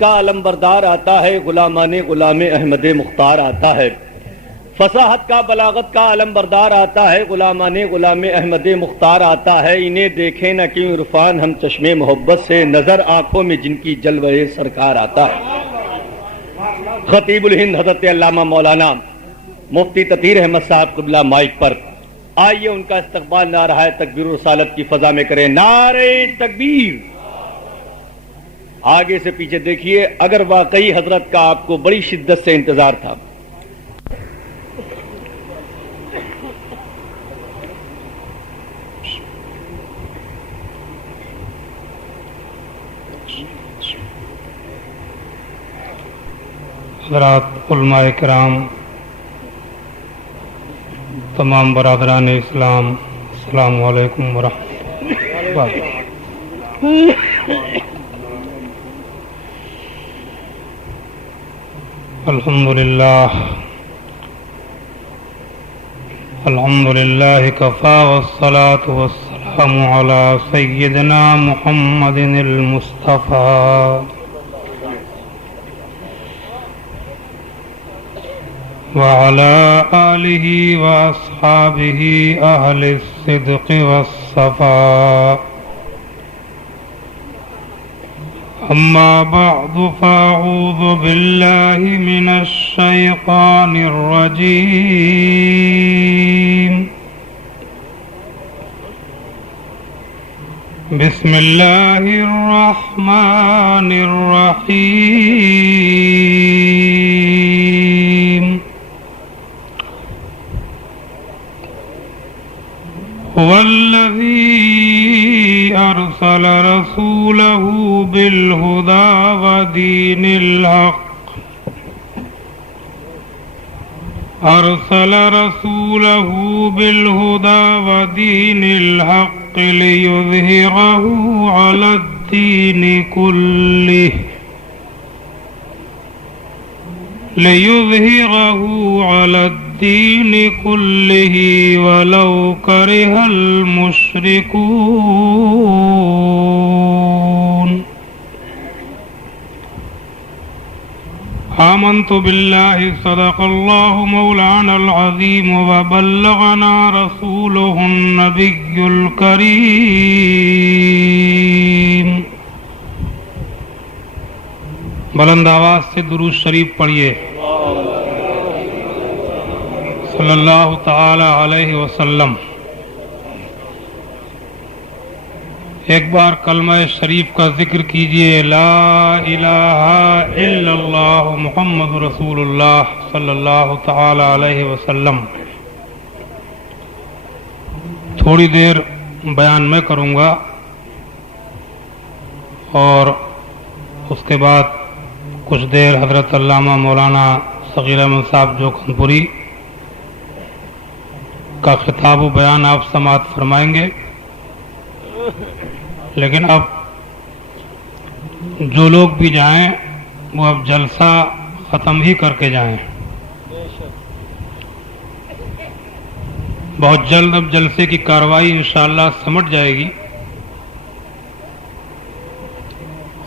کا علم بردار آتا ہے، غلامان غلام احمد مختار آتا ہے۔ فصاحت کا بلاغت کا علم بردار آتا ہے، غلامان غلام احمد مختار آتا ہے۔ انہیں دیکھیں نہ کیوں عرفان ہم چشمے محبت سے، نظر آنکھوں میں جن کی جلوہ سرکار آتا ہے۔ خطیب الہند حضرت علامہ مولانا مفتی تطہیر احمد صاحب قبلہ مائک پر، آئیے ان کا استقبال نعرہ تکبیر و رسالت کی فضا میں کریں۔ نعرہ تکبیر! آگے سے پیچھے دیکھیے، اگر واقعی حضرت کا آپ کو بڑی شدت سے انتظار تھا، حضرات علماء کرام، تمام برادران اسلام، السلام علیکم ورحمۃ اللہ۔ الحمد للہ کفا والصلاة والسلام علی سیدنا محمد المصطفیٰ وعلى آلہ واصحابہ اہل الصدق والصفاء۔ اما بعد فاعوذ باللہ من الشیطان الرجیم۔ بسم اللہ الرحمن الرحیم۔ هو الذي أرسل رسوله بالهدى ودين الحق ليظهره على الدين كله ولو كره المشركون۔ آمنت بالله صدق الله مولانا العظيم وبلغنا رسوله النبي الكريم۔ بلند آواز سے درود شریف پڑھیے، صلی اللہ تعالی علیہ وسلم۔ ایک بار کلمہ شریف کا ذکر کیجئے، لا الہ الا اللہ محمد رسول اللہ صلی اللہ تعالی علیہ وسلم۔ تھوڑی دیر بیان میں کروں گا اور اس کے بعد کچھ دیر حضرت علامہ مولانا صغیر احمد صاحب جوکھن پوری کا خطاب و بیان آپ سماعت فرمائیں گے۔ لیکن اب جو لوگ بھی جائیں وہ اب جلسہ ختم ہی کر کے جائیں۔ بہت جلد اب جلسے کی کارروائی انشاءاللہ سمٹ جائے گی۔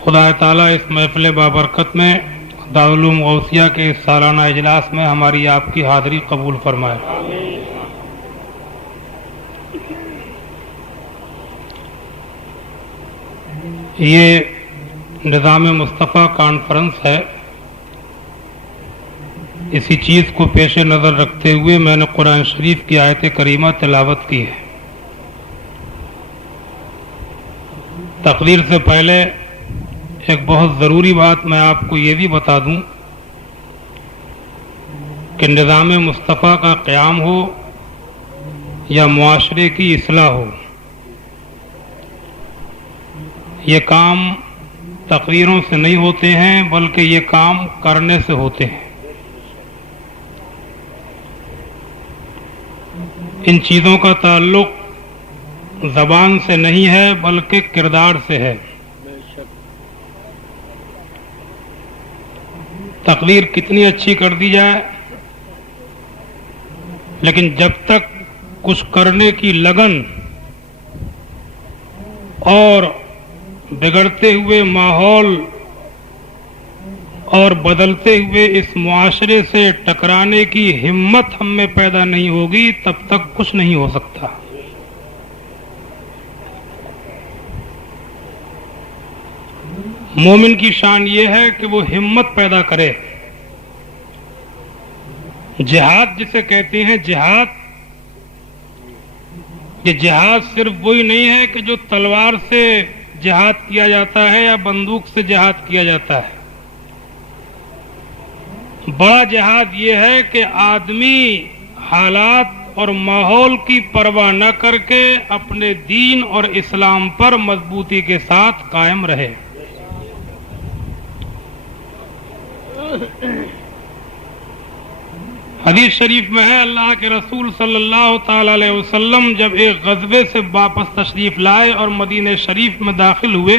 خدا تعالیٰ اس محفل بابرکت میں دارالعلوم غوثیہ کے اس سالانہ اجلاس میں ہماری آپ کی حاضری قبول فرمائے۔ یہ نظام مصطفیٰ کانفرنس ہے، اسی چیز کو پیش نظر رکھتے ہوئے میں نے قرآن شریف کی آیت کریمہ تلاوت کی ہے۔ تقریر سے پہلے ایک بہت ضروری بات میں آپ کو یہ بھی بتا دوں کہ نظام مصطفیٰ کا قیام ہو یا معاشرے کی اصلاح ہو، یہ کام تقریروں سے نہیں ہوتے ہیں بلکہ یہ کام کرنے سے ہوتے ہیں۔ ان چیزوں کا تعلق زبان سے نہیں ہے بلکہ کردار سے ہے۔ تقریر کتنی اچھی کر دی جائے لیکن جب تک کچھ کرنے کی لگن اور بگڑتے ہوئے ماحول اور بدلتے ہوئے اس معاشرے سے ٹکرانے کی ہمت ہم میں پیدا نہیں ہوگی تب تک کچھ نہیں ہو سکتا۔ مومن کی شان یہ ہے کہ وہ ہمت پیدا کرے۔ جہاد جسے کہتے ہیں جہاد، یہ جہاد صرف وہی نہیں ہے کہ جو تلوار سے جہاد کیا جاتا ہے یا بندوق سے جہاد کیا جاتا ہے۔ بڑا جہاد یہ ہے کہ آدمی حالات اور ماحول کی پرواہ نہ کر کے اپنے دین اور اسلام پر مضبوطی کے ساتھ قائم رہے۔ حدیث شریف میں ہے اللہ کے رسول صلی اللہ تعالی علیہ وسلم جب ایک غزوے سے واپس تشریف لائے اور مدینہ شریف میں داخل ہوئے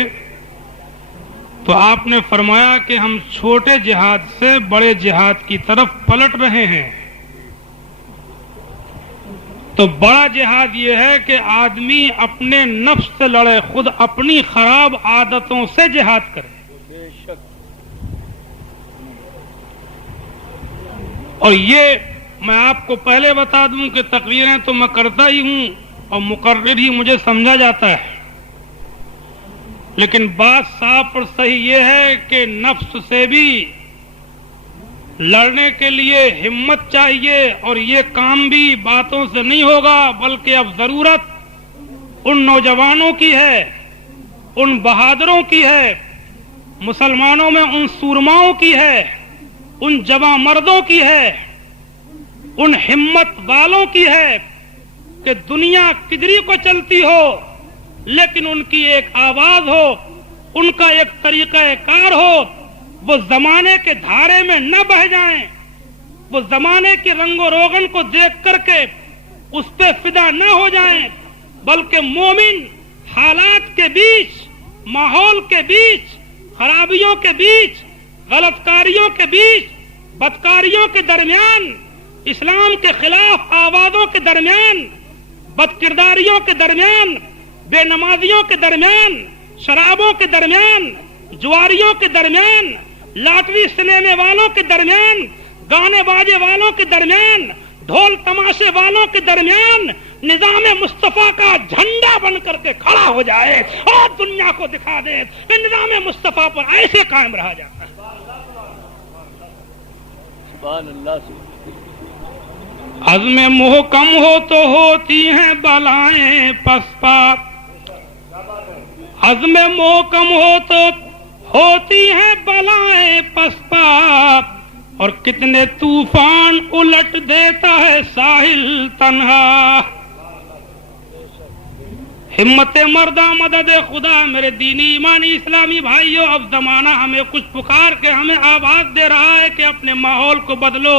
تو آپ نے فرمایا کہ ہم چھوٹے جہاد سے بڑے جہاد کی طرف پلٹ رہے ہیں۔ تو بڑا جہاد یہ ہے کہ آدمی اپنے نفس سے لڑے، خود اپنی خراب عادتوں سے جہاد کرے۔ اور یہ میں آپ کو پہلے بتا دوں کہ تقریریں تو میں کرتا ہی ہوں اور مقرر ہی مجھے سمجھا جاتا ہے، لیکن بات صاف اور صحیح یہ ہے کہ نفس سے بھی لڑنے کے لیے ہمت چاہیے، اور یہ کام بھی باتوں سے نہیں ہوگا بلکہ اب ضرورت ان نوجوانوں کی ہے، ان بہادروں کی ہے، مسلمانوں میں ان سورماؤں کی ہے، ان جواں مردوں کی ہے، ان ہمت والوں کی ہے کہ دنیا کدری کو چلتی ہو لیکن ان کی ایک آواز ہو، ان کا ایک طریقہ کار ہو، وہ زمانے کے دھارے میں نہ بہہ جائیں، وہ زمانے کے رنگ و روغن کو دیکھ کر کے اس پہ فدا نہ ہو جائیں، بلکہ مومن حالات کے بیچ، ماحول کے بیچ، خرابیوں کے بیچ، غلط کاریوں کے بیچ، بدکاریوں کے درمیان، اسلام کے خلاف آوازوں کے درمیان، بد کرداریوں کے درمیان، بے نمازیوں کے درمیان، شرابوں کے درمیان، جواریوں کے درمیان، لاٹری سنینے والوں کے درمیان، گانے باجے والوں کے درمیان، ڈھول تماشے والوں کے درمیان نظام مصطفیٰ کا جھنڈا بن کر کے کھڑا ہو جائے اور دنیا کو دکھا دے کہ نظام مصطفیٰ پر ایسے قائم رہا جاتا ہے۔ سبحان اللہ۔ عزم محکم ہو تو ہوتی ہیں بلائیں پسپا، عزم محکم ہو تو ہوتی ہیں بلائیں پسپا، اور کتنے طوفان الٹ دیتا ہے ساحل تنہا۔ ہمت مردہ مدد خدا۔ میرے دینی ایمانی اسلامی بھائیوں، اب زمانہ ہمیں کچھ پکار کے ہمیں آواز دے رہا ہے کہ اپنے ماحول کو بدلو،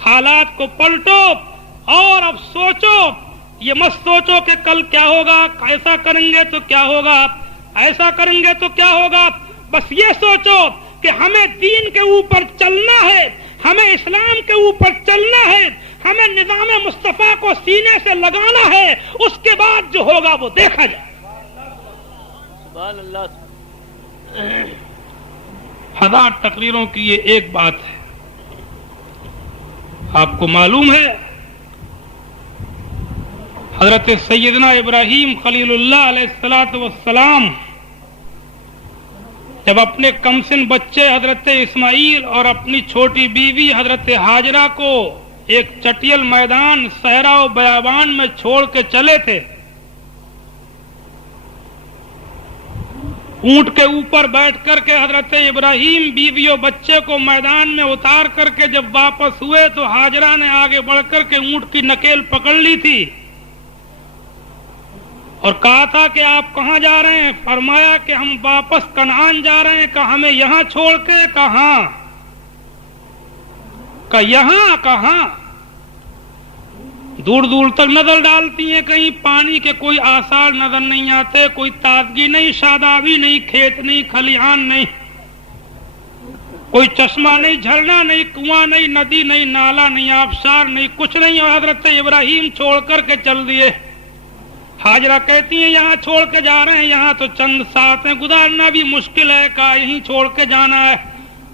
حالات کو پلٹو، اور اب سوچو، یہ مت سوچو کہ کل کیا ہوگا، ایسا کریں گے تو کیا ہوگا، ایسا کریں گے تو کیا ہوگا، بس یہ سوچو کہ ہمیں دین کے اوپر چلنا ہے، ہمیں اسلام کے اوپر چلنا ہے، ہمیں نظام مصطفیٰ کو سینے سے لگانا ہے، اس کے بعد جو ہوگا وہ دیکھا جائے۔ سبحان اللہ۔ ہزار تقریروں کی یہ ایک بات ہے۔ آپ کو معلوم ہے حضرت سیدنا ابراہیم خلیل اللہ علیہ الصلوۃ والسلام جب اپنے کمسن بچے حضرت اسماعیل اور اپنی چھوٹی بیوی حضرت ہاجرہ کو ایک چٹیل میدان صحرا و بیابان میں چھوڑ کے چلے تھے، اونٹ کے اوپر بیٹھ کر کے حضرت ابراہیم بیوی و بچے کو میدان میں اتار کر کے جب واپس ہوئے تو ہاجرہ نے آگے بڑھ کر کے اونٹ کی نکیل پکڑ لی تھی اور کہا تھا کہ آپ کہاں جا رہے ہیں؟ فرمایا کہ ہم واپس کنعان جا رہے ہیں۔ کہا ہمیں یہاں چھوڑ کے؟ کہاں؟ کہ یہاں کہاں؟ دور دور تک نظر ڈالتی ہیں، کہیں پانی کے کوئی آثار نظر نہیں آتے، کوئی تازگی نہیں، شادابی نہیں، کھیت نہیں، کھلیان نہیں، کوئی چشمہ نہیں، جھرنا نہیں، کنواں نہیں، ندی نہیں، نالا نہیں، آبشار نہیں، کچھ نہیں، اور حضرت ابراہیم چھوڑ کر کے چل دیے۔ ہاجرہ کہتی ہیں یہاں چھوڑ کے جا رہے ہیں، یہاں تو چند ساتیں گزارنا بھی مشکل ہے، کہا یہیں چھوڑ کے جانا ہے۔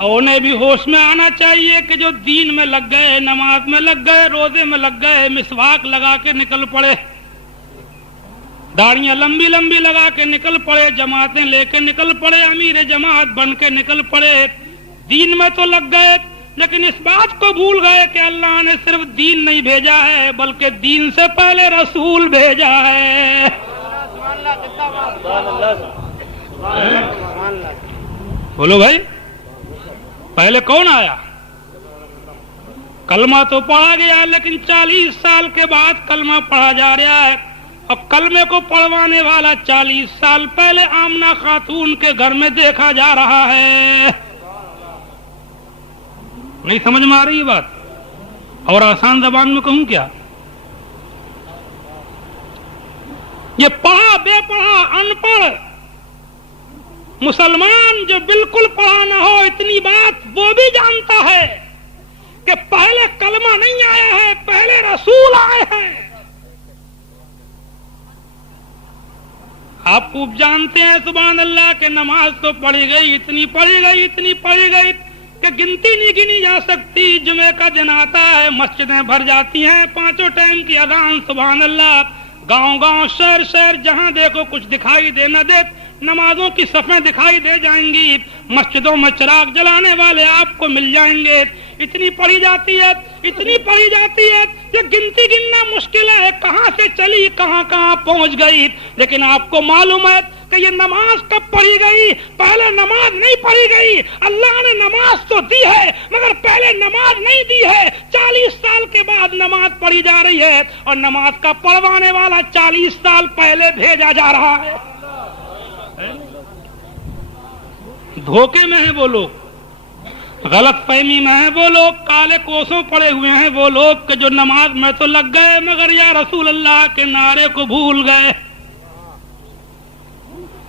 اور انہیں بھی ہوش میں آنا چاہیے کہ جو دین میں لگ گئے، نماز میں لگ گئے، روزے میں لگ گئے، مسواک لگا کے نکل پڑے، داڑیاں لمبی لمبی لگا کے نکل پڑے، جماعتیں لے کے نکل پڑے، امیر جماعت بن کے نکل پڑے، دین میں تو لگ گئے لیکن اس بات کو بھول گئے کہ اللہ نے صرف دین نہیں بھیجا ہے بلکہ دین سے پہلے رسول بھیجا ہے۔ بولو بھائی، پہلے کون آیا؟ کلمہ تو پڑھا گیا لیکن 40 سال کے بعد کلمہ پڑھا جا رہا ہے، اور کلمے کو پڑھوانے والا 40 سال پہلے آمنہ خاتون کے گھر میں دیکھا جا رہا ہے۔ نہیں سمجھ میں آ رہی یہ بات؟ اور آسان زبان میں کہوں کیا، یہ پڑھا بے پڑھا ان پڑھ مسلمان جو بالکل پڑھا نہ ہو اتنی بات وہ بھی جانتا ہے کہ پہلے کلمہ نہیں آیا ہے، پہلے رسول آئے ہیں۔ آپ خوب جانتے ہیں سبحان اللہ کہ نماز تو پڑھی گئی، اتنی پڑھی گئی، اتنی پڑھی گئی کہ گنتی نہیں گنی جا سکتی۔ جمعے کا دن آتا ہے، مسجدیں بھر جاتی ہیں، 5 ٹائم کی اذان، سبحان اللہ، گاؤں گاؤں شہر شہر جہاں دیکھو کچھ دکھائی دے نہ دے، نمازوں کی صفیں دکھائی دے جائیں گی، مسجدوں میں چراغ جلانے والے آپ کو مل جائیں گے، اتنی پڑھی جاتی ہے، اتنی پڑھی جاتی ہے کہ گنتی گننا مشکل ہے، کہاں سے چلی کہاں کہاں پہنچ گئی۔ لیکن آپ کو معلوم ہے کہ یہ نماز کب پڑھی گئی؟ پہلے نماز نہیں پڑھی گئی، اللہ نے نماز تو دی ہے مگر پہلے نماز نہیں دی ہے، 40 سال کے بعد نماز پڑھی جا رہی ہے، اور نماز کا پڑھوانے والا 40 سال پہلے بھیجا جا رہا ہے۔ دھوکے میں ہیں وہ لوگ، غلط فہمی میں ہیں وہ لوگ، کالے کوسوں پڑے ہوئے ہیں وہ لوگ کہ جو نماز میں تو لگ گئے مگر یا رسول اللہ کے نعرے کو بھول گئے۔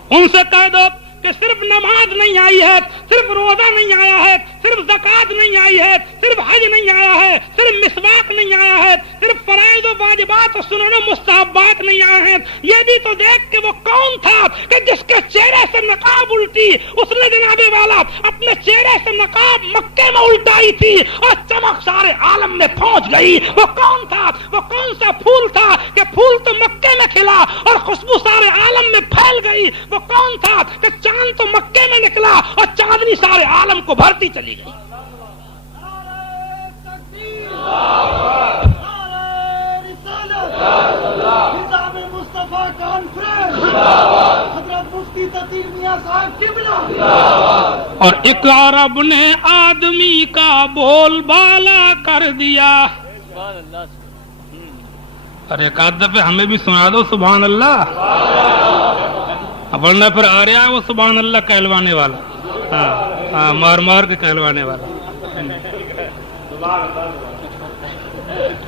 ان سے کہہ دو کہ صرف نماز نہیں آئی ہے، صرف روزہ نہیں آیا ہے، صرف زکوٰۃ نہیں آئی ہے، صرف حج نہیں آیا ہے، صرف مسواک نہیں آیا ہے، صرف فرائض و واجبات و سنن و مستحبات نہیں آئے ہیں، یہ بھی تو دیکھ کہ وہ کون تھا کہ جس کے چہرے سے نقاب الٹی، اس نے جناب والا اپنے چہرے سے نقاب مکے میں الٹائی تھی اور چمک سارے عالم میں پہنچ گئی۔ وہ کون تھا؟ وہ کون سا پھول تھا کہ پھول تو مکے میں کھلا اور خوشبو سارے عالم میں پھیل گئی؟ وہ کون تھا کہ چاند تو مکے میں نکلا اور چاندنی سارے عالم کو بھرتی چلی گئی؟ اور ایک عرب نے آدمی کا بول بالا کر دیا۔ ارے ایک آدھ دفعہ ہمیں بھی سنا دو سبحان اللہ، ورنہ پھر آ رہا ہے وہ سبحان اللہ کہلوانے والا، ہاں مار مار کے کہلوانے والا۔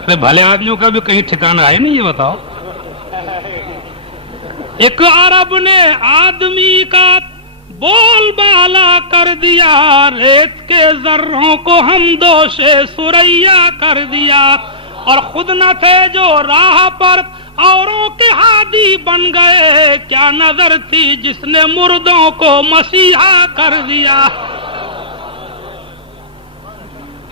ارے بھلے آدمیوں کا بھی کہیں ٹھکانہ ہے نہیں، یہ بتاؤ۔ ایک عرب نے آدمی کا بول بالا کر دیا، ریت کے ذروں کو ہم دوشے سریا کر دیا، اور خود نہ تھے جو راہ پر اوروں کے ہادی بن گئے، کیا نظر تھی جس نے مردوں کو مسیحا کر دیا۔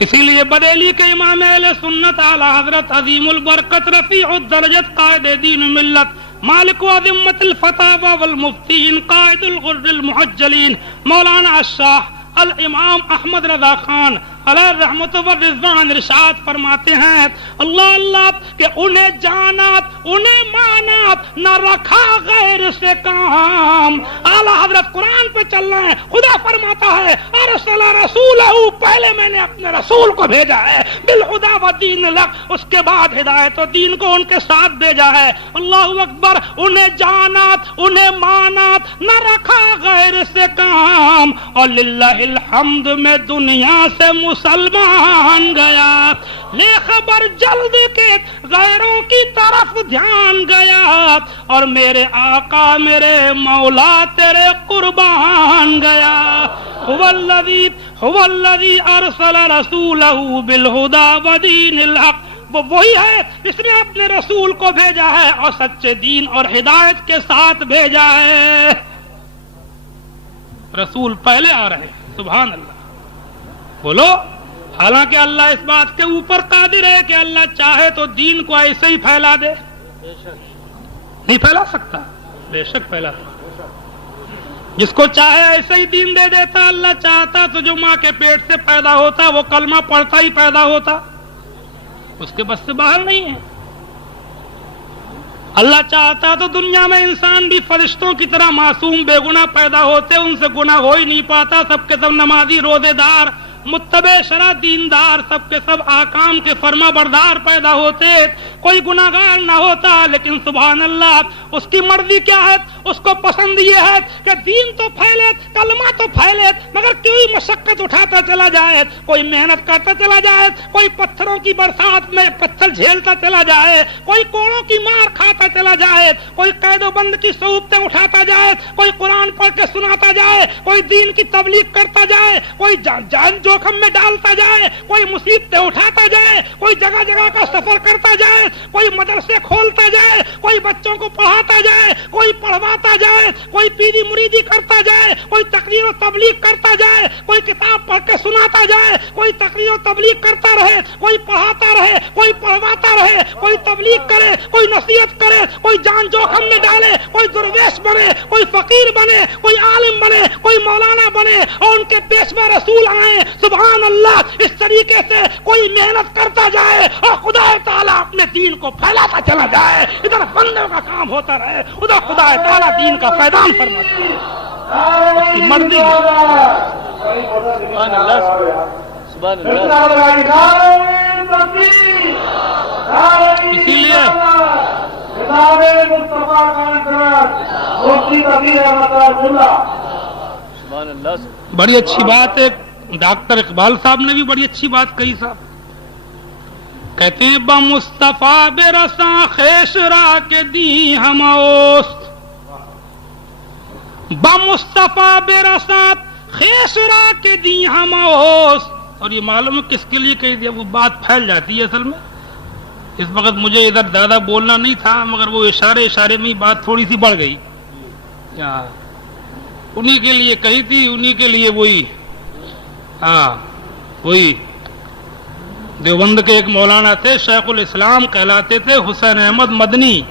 اسی لیے بریلی کے امام اہل سنت اعلی حضرت عظیم البرکت رفیع الدرجت قائد دین ملت مالک و ذمت الفتاوی والمفتین قائد الغر المحجلین مولانا الشاہ الامام احمد رضا خان علیہ رحمت و رضوان ارشاد فرماتے ہیں، اللہ اللہ کہ انہیں جانات انہیں مانات نہ رکھا غیر سے کام۔ اعلیٰ حضرت قرآن پہ چل رہے ہیں، خدا فرماتا ہے ارسل رسولہ، پہلے میں نے اپنے رسول کو بھیجا ہے، بالہدی و دین الحق، اس کے بعد ہدایت و دین کو ان کے ساتھ بھیجا ہے۔ اللہ اکبر، انہیں جانات انہیں مانات نہ رکھا غیر سے کام، اور للہ الحمد میں دنیا سے مسلمان گیا، لے خبر جلد کے غیروں کی طرف دھیان گیا، اور میرے آقا میرے مولا تیرے قربان گیا۔ هو الذی ارسل رسولہ بالہدی ودین الحق، وہ وہی ہے جس نے اپنے رسول کو بھیجا ہے اور سچے دین اور ہدایت کے ساتھ بھیجا ہے۔ رسول پہلے آ رہے ہیں، سبحان اللہ۔ بولو. حالانکہ اللہ اس بات کے اوپر قادر ہے کہ اللہ چاہے تو دین کو ایسے ہی پھیلا دے. نہیں پھیلا سکتا؟ بے شک پھیلا سکتا. جس کو چاہے ایسے ہی دین دے دیتا. اللہ چاہتا تو جو ماں کے پیٹ سے پیدا ہوتا وہ کلمہ پڑھتا ہی پیدا ہوتا. اس کے بس سے باہر نہیں ہے. اللہ چاہتا تو دنیا میں انسان بھی فرشتوں کی طرح معصوم بے گناہ پیدا ہوتے. ان سے گناہ ہو ہی نہیں پاتا. سب کے سب نمازی، روزے دار، متبع شرع دیندار، سب کے سب آکام کے فرما بردار پیدا ہوتے. کوئی گناہگار نہ ہوتا. لیکن سبحان اللہ، اس کی مرضی کیا ہے؟ اس کو پسند یہ ہے کہ دین تو پھیلے، کلمہ تو پھیلے، مگر کوئی مشقت اٹھاتا چلا جائے، کوئی محنت کرتا چلا جائے، کوئی پتھروں کی برسات میں پتھر جھیلتا چلا جائے، کوئی کوڑوں کی مار کھاتا چلا جائے، کوئی قید و بند کی صعوبتیں اٹھاتا جائے، کوئی قرآن پڑھ کے سناتا جائے، کوئی دین کی تبلیغ کرتا جائے، کوئی جان جوخم میں ڈالتا جائے، کوئی مصیبتیں اٹھاتا جائے، کوئی جگہ جگہ کا سفر کرتا جائے، کوئی مدرسے کھولتا جائے، کوئی بچوں کو پڑھاتا جائے، کوئی پڑھواتا جائے، کوئی پیری مریدی کرتا جائے، کوئی تقریر و تبلیغ کرتا جائے، کوئی کتاب پڑھ کے سناتا جائے، کوئی تقریر و تبلیغ کرتا رہے، کوئی پڑھاتا رہے، کوئی پڑھواتا رہے، کوئی تبلیغ کرے، کوئی نصیحت کرے، کوئی جان جوخم میں ڈالے، کوئی درویش بنے، کوئی فقیر بنے، کوئی عالم بنے، کوئی مولانا بنے، اور ان کے پیشوا رسول آئے. سبحان اللہ. اس طریقے سے کوئی محنت کرتا جائے اور خدا تعالیٰ اپنے دین کو پھیلاتا چلا جائے. ادھر بندوں کا کام ہوتا رہے، ادھر خدا تعالیٰ دین کا فیضان فرماتا ہے. اس کی مرضی ہے. سبحان اللہ، سبحان اللہ. اسی لیے سبحان اللہ. بڑی اچھی بات ہے. ڈاکٹر اقبال صاحب نے بھی بڑی اچھی بات کہی. صاحب کہتے ہیں با مصطفیٰ بے رساں خیش را کے دی ہم اوست. با مصطفیٰ بے رساں خیش را کے دی ہم اوست. اور یہ معلوم ہے کس کے لیے کہی دیا. وہ بات پھیل جاتی ہے اصل میں. اس وقت مجھے ادھر زیادہ بولنا نہیں تھا، مگر وہ اشارے میں بات تھوڑی سی بڑھ گئی. انہی کے لیے کہی تھی، انہی کے لیے وہی دیوبند کے ایک مولانا تھے، شیخ الاسلام کہلاتے تھے، حسین احمد مدنی.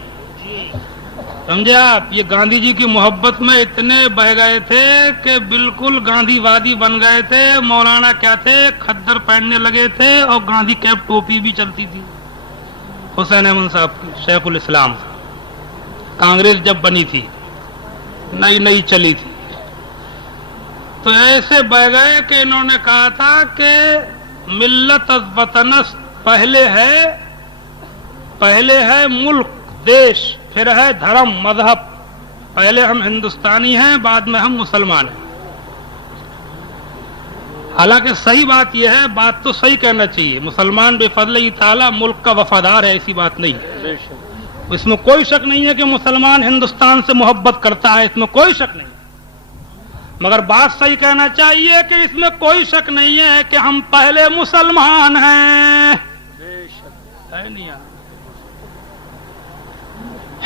سمجھے آپ؟ یہ گاندھی جی کی محبت میں اتنے بہ گئے تھے کہ بالکل گاندھی وادی بن گئے تھے. مولانا کیا تھے؟ کھدر پہننے لگے تھے اور گاندھی کیپ ٹوپی بھی چلتی تھی. حسین احمد صاحب کی، شیخ الاسلام. کانگریس جب بنی تھی، نئی چلی تھی، تو ایسے بہ گئے کہ انہوں نے کہا تھا کہ ملت از وطنس پہلے ہے ملک دیش، پھر ہے دھرم مذہب. پہلے ہم ہندوستانی ہیں، بعد میں ہم مسلمان ہیں. حالانکہ صحیح بات یہ ہے، بات تو صحیح کہنا چاہیے. مسلمان بے فضل تعالی ملک کا وفادار ہے، ایسی بات نہیں ہے. اس میں کوئی شک نہیں ہے کہ مسلمان ہندوستان سے محبت کرتا ہے، اس میں کوئی شک نہیں. مگر بات صحیح کہنا چاہیے کہ اس میں کوئی شک نہیں ہے کہ ہم پہلے مسلمان ہیں.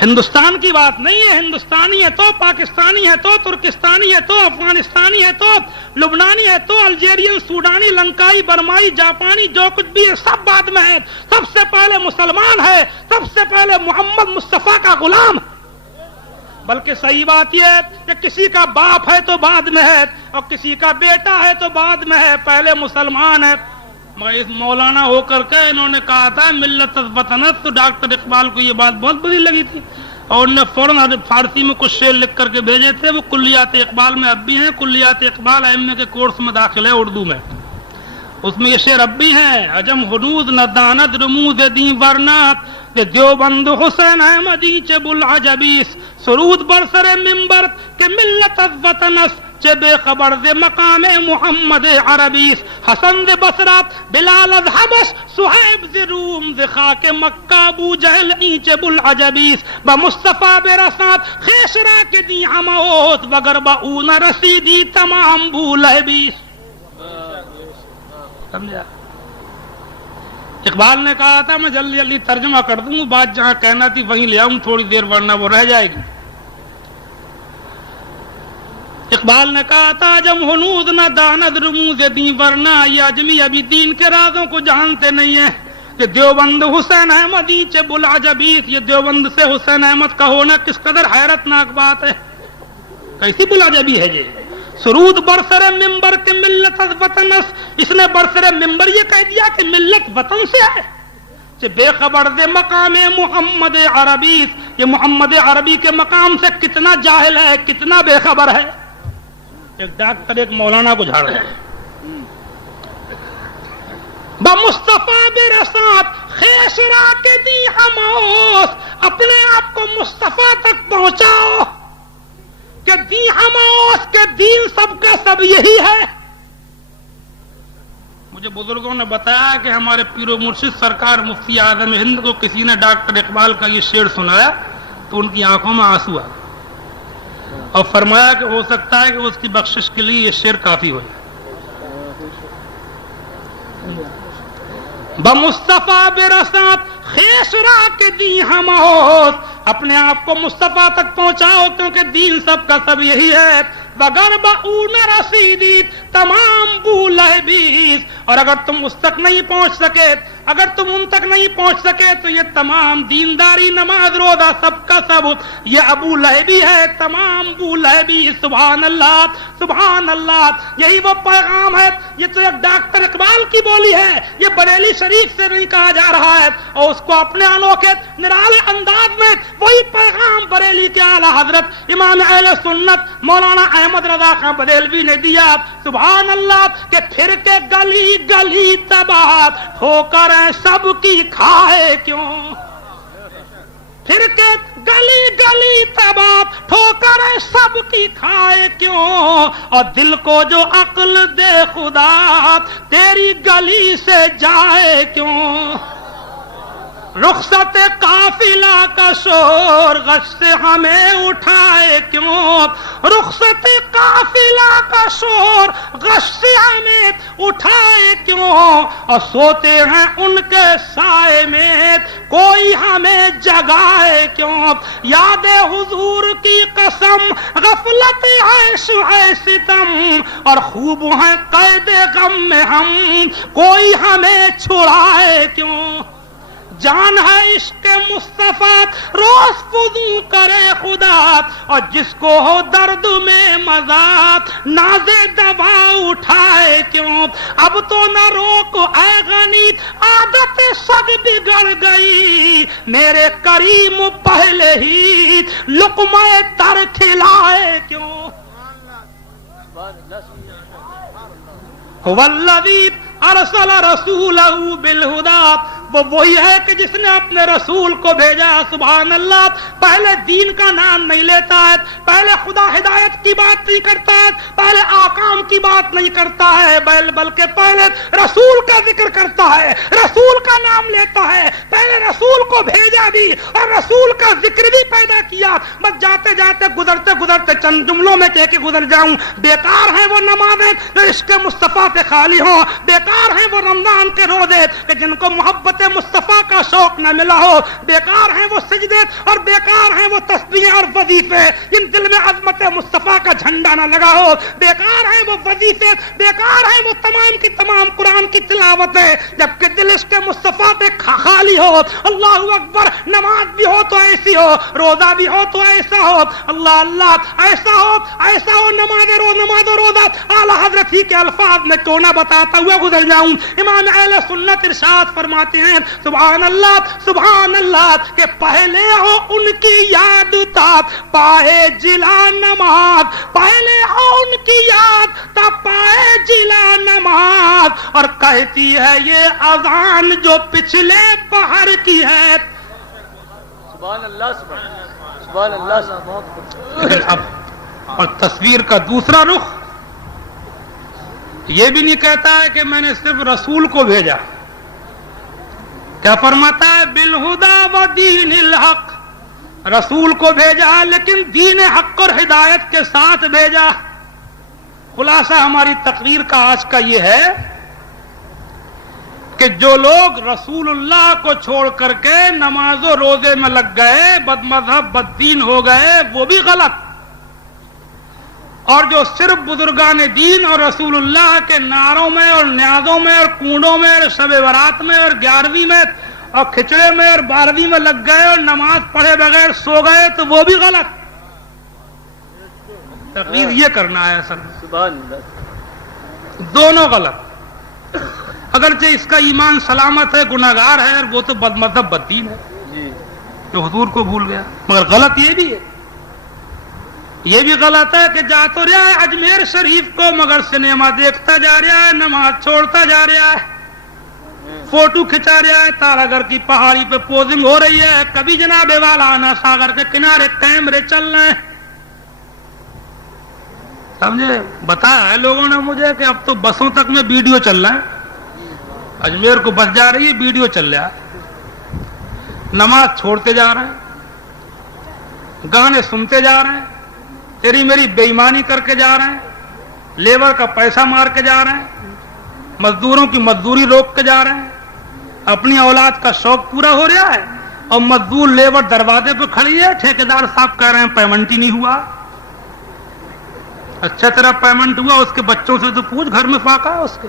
ہندوستان کی بات نہیں ہے. ہندوستانی ہے تو پاکستانی ہے تو ترکستانی ہے تو افغانستانی ہے تو لبنانی ہے تو الجیرین، سوڈانی، لنکائی، برمائی، جاپانی، جو کچھ بھی ہے سب بعد میں ہے. سب سے پہلے مسلمان ہے، سب سے پہلے محمد مصطفیٰ کا غلام. بلکہ صحیح بات یہ ہے کہ کسی کا باپ ہے تو بعد میں ہے، اور کسی کا بیٹا ہے تو بعد میں ہے، پہلے مسلمان ہے. مگر اس مولانا ہو کر کے انہوں نے کہا تھا ملت از وطنت، تو ڈاکٹر اقبال کو یہ بات بہت بری لگی تھی، اور انہوں نے فوراً فارسی میں کچھ شعر لکھ کر کے بھیجے تھے. وہ کلیات اقبال میں اب بھی ہیں. کلیات اقبال ایم.اے کے کورس میں داخل ہے اردو میں. اس میں یہ شعر اب بھی ہیں: عجم حدود نہ داند رموز دیں ورنات دیوبند حسین احمدی چے بلعجبیس. سرود برسر ممبر کہ ملت از وطنس چے بے خبر دے مقام محمد عربیس. حسن دے بصرات، بلال از حبش، صہیب ز روم ز خاک مکہ، ابو جہل این چے بلعجبیس. با مصطفیٰ بے رسات خیش را کے دی ہم اوت، وگر با او نہ رسیدی تمام بولہبیس. سمجھا؟ اقبال نے کہا تھا میں جلدی جلدی ترجمہ کر دوں، بات جہاں کہنا تھی وہیں لے آؤں تھوڑی دیر، ورنہ وہ رہ جائے گی. اقبال نے کہا تھا جب ہنود نہ داند رموز دین ورنہ یہ اجمی ابھی دین کے رازوں کو جانتے نہیں ہیں کہ دیوبند حسین احمدی چے بلا جبیت، یہ دیوبند سے حسین احمد کا ہونا کس قدر حیرت ناک بات ہے، کیسی بلا جبی ہے یہ۔ سرود برسر ممبر کے ملت از وطن اس، اس نے برسر ممبر یہ کہہ دیا کہ ملت وطن سے ہے، کہ بے خبر دے مقام محمد عربی، یہ محمد عربی کے مقام سے کتنا جاہل ہے، کتنا بے خبر ہے۔ ایک ڈاکٹر ایک مولانا کو جھاڑ رہے ہیں، بمصطفیٰ برسات خیسرا کے دی ہموس، اپنے آپ کو مصطفیٰ تک پہنچاؤ کہ دی ہموس کے دین سب کا سب یہی ہے۔ مجھے بزرگوں نے بتایا کہ ہمارے پیر و مرشد سرکار مفتی اعظم ہند کو کسی نے ڈاکٹر اقبال کا یہ شعر سنایا تو ان کی آنکھوں میں آنسو آ اور فرمایا کہ ہو سکتا ہے کہ اس کی بخشش کے لیے یہ شعر کافی ہو جائے۔ بمصطفیٰ برسات خیسرا کے دی ہموس، اپنے آپ کو مصطفیٰ تک پہنچاؤ کیونکہ دین سب کا سب یہی ہے۔ بگر بہون رسیدی تمام بولہبیس، اور اگر تم اس تک نہیں پہنچ سکے، اگر تم ان تک نہیں پہنچ سکے تو یہ تمام دینداری نماز روزہ سب کا سب یہ ابو لہبی ہے، تمام ابو لہبی۔ سبحان اللہ سبحان اللہ، یہی وہ پیغام ہے۔ یہ تو ایک ڈاکٹر اقبال کی بولی ہے، یہ بریلی شریف سے نہیں کہا جا رہا ہے، اور اس کو اپنے انوکھے نرالے انداز میں وہی پیغام بریلی کے اعلیٰ حضرت امام اہل سنت مولانا احمد رضا خان بریلوی نے دیا۔ سبحان اللہ، کہ پھر کے گلی گلی تباہ ہو کر سب کی کھائے کیوں، پھر کے گلی گلی تباہ ٹھوکر سب کی کھائے کیوں، اور دل کو جو عقل دے خدا تیری گلی سے جائے کیوں، رخصت قافلہ کا شور غش سے ہمیں اٹھائے کیوں، رخصت قافلہ کا شور غش سے ہمیں اٹھائے کیوں، اور سوتے ہیں ان کے سائے میں کوئی ہمیں جگائے کیوں، یاد حضور کی قسم غفلت عیش ہے ستم، اور خوب ہیں قید غم میں ہم کوئی ہمیں چھڑائے کیوں، جان ہے عشق مصطفیٰ روز فضو کرے خدا، اور جس کو ہو درد میں مزات ناز دبا اٹھائے کیوں، اب تو نہ روکو اے غنی عادت سب بگڑ گئی، میرے کریم پہلے ہی لقمہ تر کھلائے کیوں، والذی ارسل رسولہ بالہدی، وہ وہی ہے کہ جس نے اپنے رسول کو بھیجا۔ سبحان اللہ، پہلے دین کا نام نہیں لیتا ہے، پہلے خدا ہدایت کی بات نہیں کرتا ہے، پہلے آکام کی بات نہیں کرتا ہے، بلکہ پہلے رسول کا ذکر کرتا ہے، رسول کا نام لیتا ہے، پہلے رسول کو بھیجا بھی اور رسول کا ذکر بھی پیدا کیا۔ بس جاتے جاتے گزرتے گزرتے چند جملوں میں کہہ کے گزر جاؤں، بیکار ہیں وہ نمازیں جو عشق مصطفیٰ سے خالی ہوں، بیکار ہیں وہ رمضان کے روزے کہ جن کو محبت مصطفیٰ کا شوق نہ ملا ہو، بیکار ہیں وہ سجدے اور بیکار ہیں وہ تسبیح اور وظیفے جن دل میں عظمت مصطفیٰ کا جھنڈا نہ لگا ہو، بیکار ہیں وہ وظیفے، بیکار ہیں وہ تمام کی تمام قرآن کی تلاوتیں جبکہ دل عشق مصطفیٰ پہ خالی ہو۔ اللہ اکبر، نماز بھی ہو تو ایسی ہو، روزہ بھی ہو تو ایسا ہو، اللہ اللہ ایسا ہو، نماز و روزہ اعلیٰ حضرت ہی کے الفاظ میں کیوں نہ بتاتا ہوا گزر جاؤں۔ امام اہل سنت ارشاد فرماتے ہیں سبحان اللہ کہ پہلے ہو ان کی یاد تا پائے جلا نماز، پہلے ہو ان کی یاد تا پائے جلا نماز، اور کہتی ہے یہ اذان جو پچھلے پہر کی ہے۔ سبحان اللہ لیکن اب اور تصویر کا دوسرا رخ یہ بھی نہیں کہتا ہے کہ میں نے صرف رسول کو بھیجا، کیا فرماتا ہے بالہدی و دین الحق، رسول کو بھیجا لیکن دین حق اور ہدایت کے ساتھ بھیجا۔ خلاصہ ہماری تقریر کا آج کا یہ ہے کہ جو لوگ رسول اللہ کو چھوڑ کر کے نماز و روزے میں لگ گئے، بد مذہب بد دین ہو گئے، وہ بھی غلط، اور جو صرف بزرگان دین اور رسول اللہ کے نعروں میں اور نیازوں میں اور کنڈوں میں اور شب برات میں اور 11ویں میں اور کھچڑے میں اور 12ویں میں لگ گئے اور نماز پڑھے بغیر سو گئے تو وہ بھی غلط. تقریر یہ کرنا ہے اصل دونوں غلط. اگرچہ اس کا ایمان سلامت ہے, گناہگار ہے, اور وہ تو بد مذہب بددین ہے جو حضور کو بھول گیا, مگر غلط یہ بھی ہے. یہ بھی غلط ہے کہ جا تو رہا ہے اجمیر شریف کو مگر سنیما دیکھتا جا رہا ہے, نماز چھوڑتا جا رہا ہے, فوٹو کھچا رہا ہے, تارا گھر کی پہاڑی پہ پوزنگ ہو رہی ہے, کبھی جناب والا آنا ساگر کے کنارے کیمرے چل رہے ہیں. سمجھے, بتایا ہے لوگوں نے مجھے کہ اب تو بسوں تک میں ویڈیو چل رہا ہے, اجمیر کو بس جا رہی ہے ویڈیو چل رہا ہے, نماز چھوڑتے جا رہے ہیں, گانے سنتے جا رہے ہیں, تیری میری بے ایمانی کر کے جا رہے ہیں, لیبر کا پیسہ مار کے جا رہے ہیں, مزدوروں کی مزدوری روک کے جا رہے ہیں, اپنی اولاد کا شوق پورا ہو رہا ہے, اور مزدور لیبر دروازے پہ کھڑی ہے, ٹھیکیدار صاحب کہہ رہے ہیں پیمنٹ ہی نہیں ہوا. اچھا طرح پیمنٹ ہوا, اس کے بچوں سے تو پوچھ گھر میں فاقہ ہے اس کے.